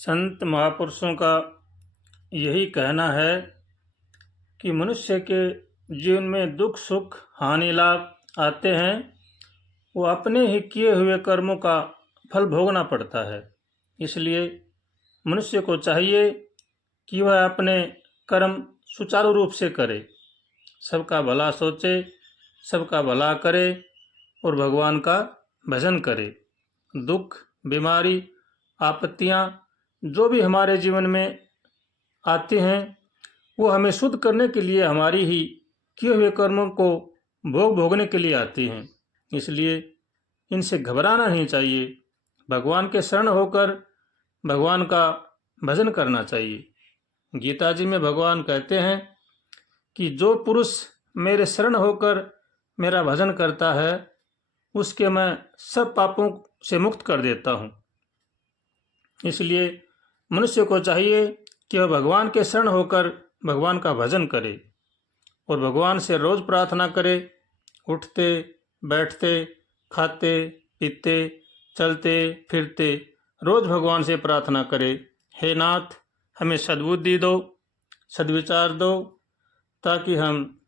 संत महापुरुषों का यही कहना है कि मनुष्य के जीवन में दुख सुख हानि लाभ आते हैं, वो अपने ही किए हुए कर्मों का फल भोगना पड़ता है। इसलिए मनुष्य को चाहिए कि वह अपने कर्म सुचारू रूप से करे, सबका भला सोचे, सबका भला करे और भगवान का भजन करे। दुख, बीमारी, आपत्तियाँ जो भी हमारे जीवन में आती हैं, वो हमें शुद्ध करने के लिए हमारी ही किए हुए कर्मों को भोगने के लिए आती हैं। इसलिए इनसे घबराना नहीं चाहिए। भगवान के शरण होकर भगवान का भजन करना चाहिए। गीता जी में भगवान कहते हैं कि जो पुरुष मेरे शरण होकर मेरा भजन करता है, उसके मैं सब पापों से मुक्त कर देता हूँ। इसलिए मनुष्य को चाहिए कि वह भगवान के शरण होकर भगवान का भजन करे और भगवान से रोज प्रार्थना करे। उठते बैठते, खाते पीते, चलते फिरते रोज भगवान से प्रार्थना करे, हे नाथ हमें सद्बुद्धि दो, सद्विचार दो, ताकि हम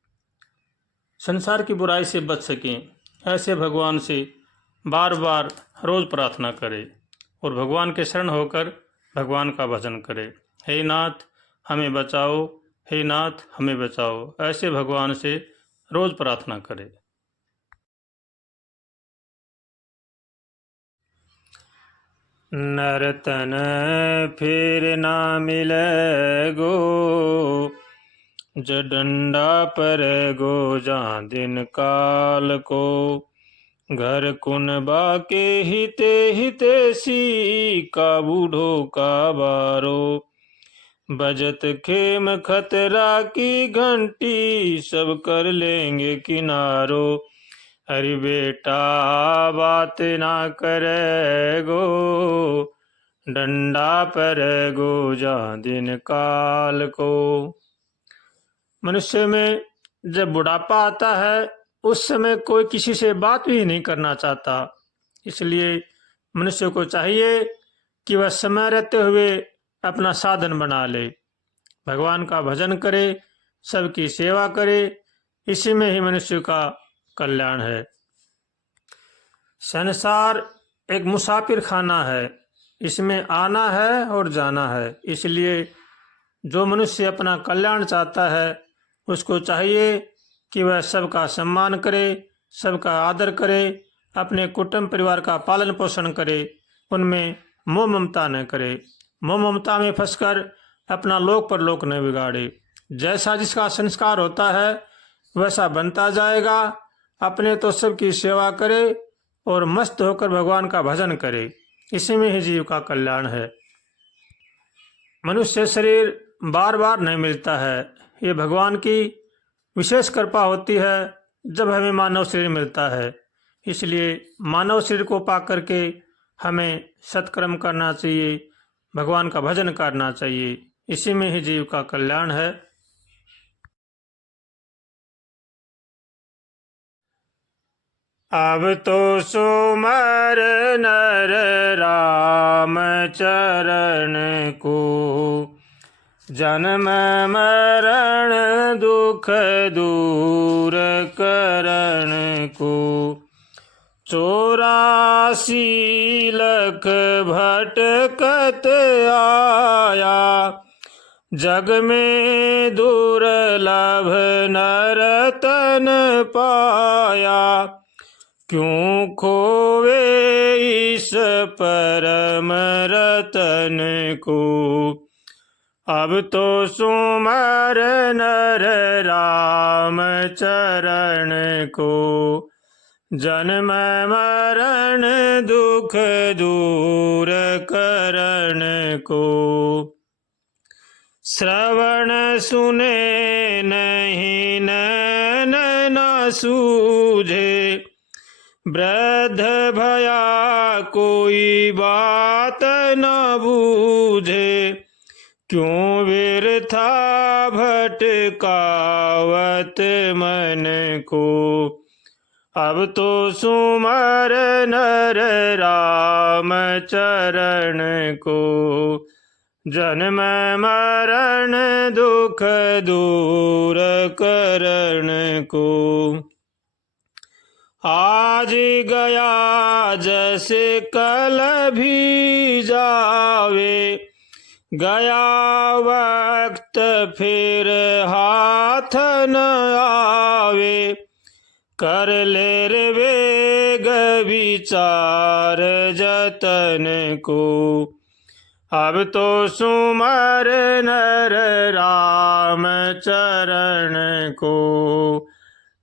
संसार की बुराई से बच सकें। ऐसे भगवान से बार बार रोज प्रार्थना करे और भगवान के शरण होकर भगवान का भजन करे। हे नाथ हमें बचाओ, हे नाथ हमें बचाओ, ऐसे भगवान से रोज प्रार्थना करे। नरतन फिर ना मिले गो, जडंडा पर गो जा दिन काल को। घर कुन बाके हिते हितेसी, का बूढ़ो का बारो। बजत खेम खतरा की घंटी, सब कर लेंगे किनारो। अरे बेटा बात ना करे गो, डंडा पर गो जा दिन काल को। मनुष्य में जब बुढ़ापा आता है, उस समय कोई किसी से बात भी नहीं करना चाहता। इसलिए मनुष्य को चाहिए कि वह समय रहते हुए अपना साधन बना ले, भगवान का भजन करे, सबकी सेवा करे। इसी में ही मनुष्य का कल्याण है। संसार एक मुसाफिर खाना है, इसमें आना है और जाना है। इसलिए जो मनुष्य अपना कल्याण चाहता है, उसको चाहिए कि वह सबका सम्मान करे, सबका आदर करे, अपने कुटुंब परिवार का पालन पोषण करे, उनमें मोह ममता न करे। मोह ममता में फंसकर अपना लोक परलोक न बिगाड़े। जैसा जिसका संस्कार होता है वैसा बनता जाएगा। अपने तो सबकी सेवा करे और मस्त होकर भगवान का भजन करे। इसी में ही जीव का कल्याण है। मनुष्य शरीर बार बार नहीं मिलता है, ये भगवान की विशेष कृपा होती है जब हमें मानव शरीर मिलता है। इसलिए मानव शरीर को पा करके हमें सत्कर्म करना चाहिए, भगवान का भजन करना चाहिए। इसी में ही जीव का कल्याण है। अब तो सुमर नर राम चरण को, जन्म मरण दुख दूर करण को। 84 लख भटकत आया, जग में दुर्लभ नरतन पाया। क्यों खोवे इस परम रतन को, अब तो सुमर नर राम चरण को। जन्म मरण दुख दूर करण को। श्रवण सुने नहीं नैन न सूझे, वृद्ध भया कोई बात न बूझे। क्यों व्यर्था भटकावत मन को, अब तो सुमर नर राम चरण को। जन्म मरण दुख दूर करण को। आज गया जैसे कल भी जावे, गया वक्त फिर हाथ न आवे। कर ले रे वेग विचार जतन को, अब तो सुमर नर राम चरण को।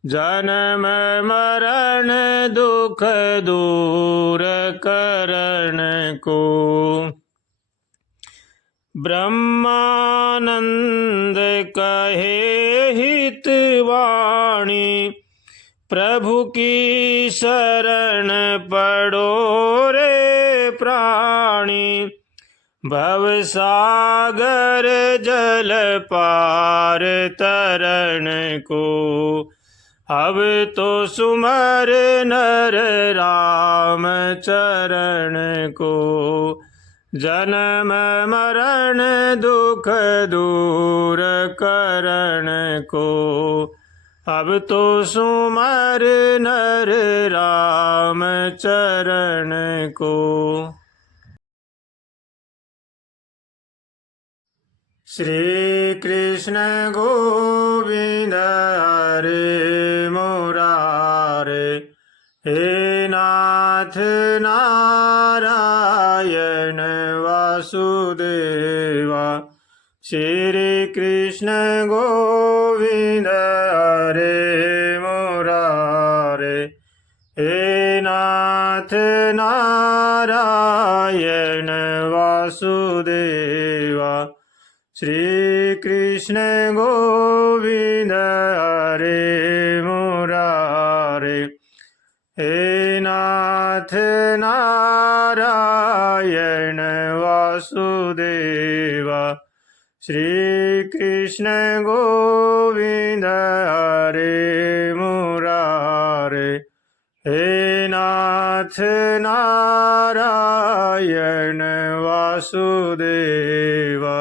जन्म मरण दुख दूर करण को। ब्रह्मानंद कहे हितवाणी, प्रभु की शरण पड़ो रे प्राणी। भवसागर जल पार तरन को, अब तो सुमर नर राम चरण को। जन्म मरण दुख दूर करण को, अब तो सुमर नर राम चरण को। श्री कृष्ण गोविंद हरे मुरारे, हे नाथ नारायण वासुदेवा। श्री कृष्ण गोविंद हरे मुरारे, हे नाथ नारायण वासुदेवा। श्री कृष्ण गोविंद हरे मुरारे, हे नाथ नारायण वासुदेवा। श्री कृष्ण गोविंद हरे मुरारे, हे नाथ नारायण वासुदेवा।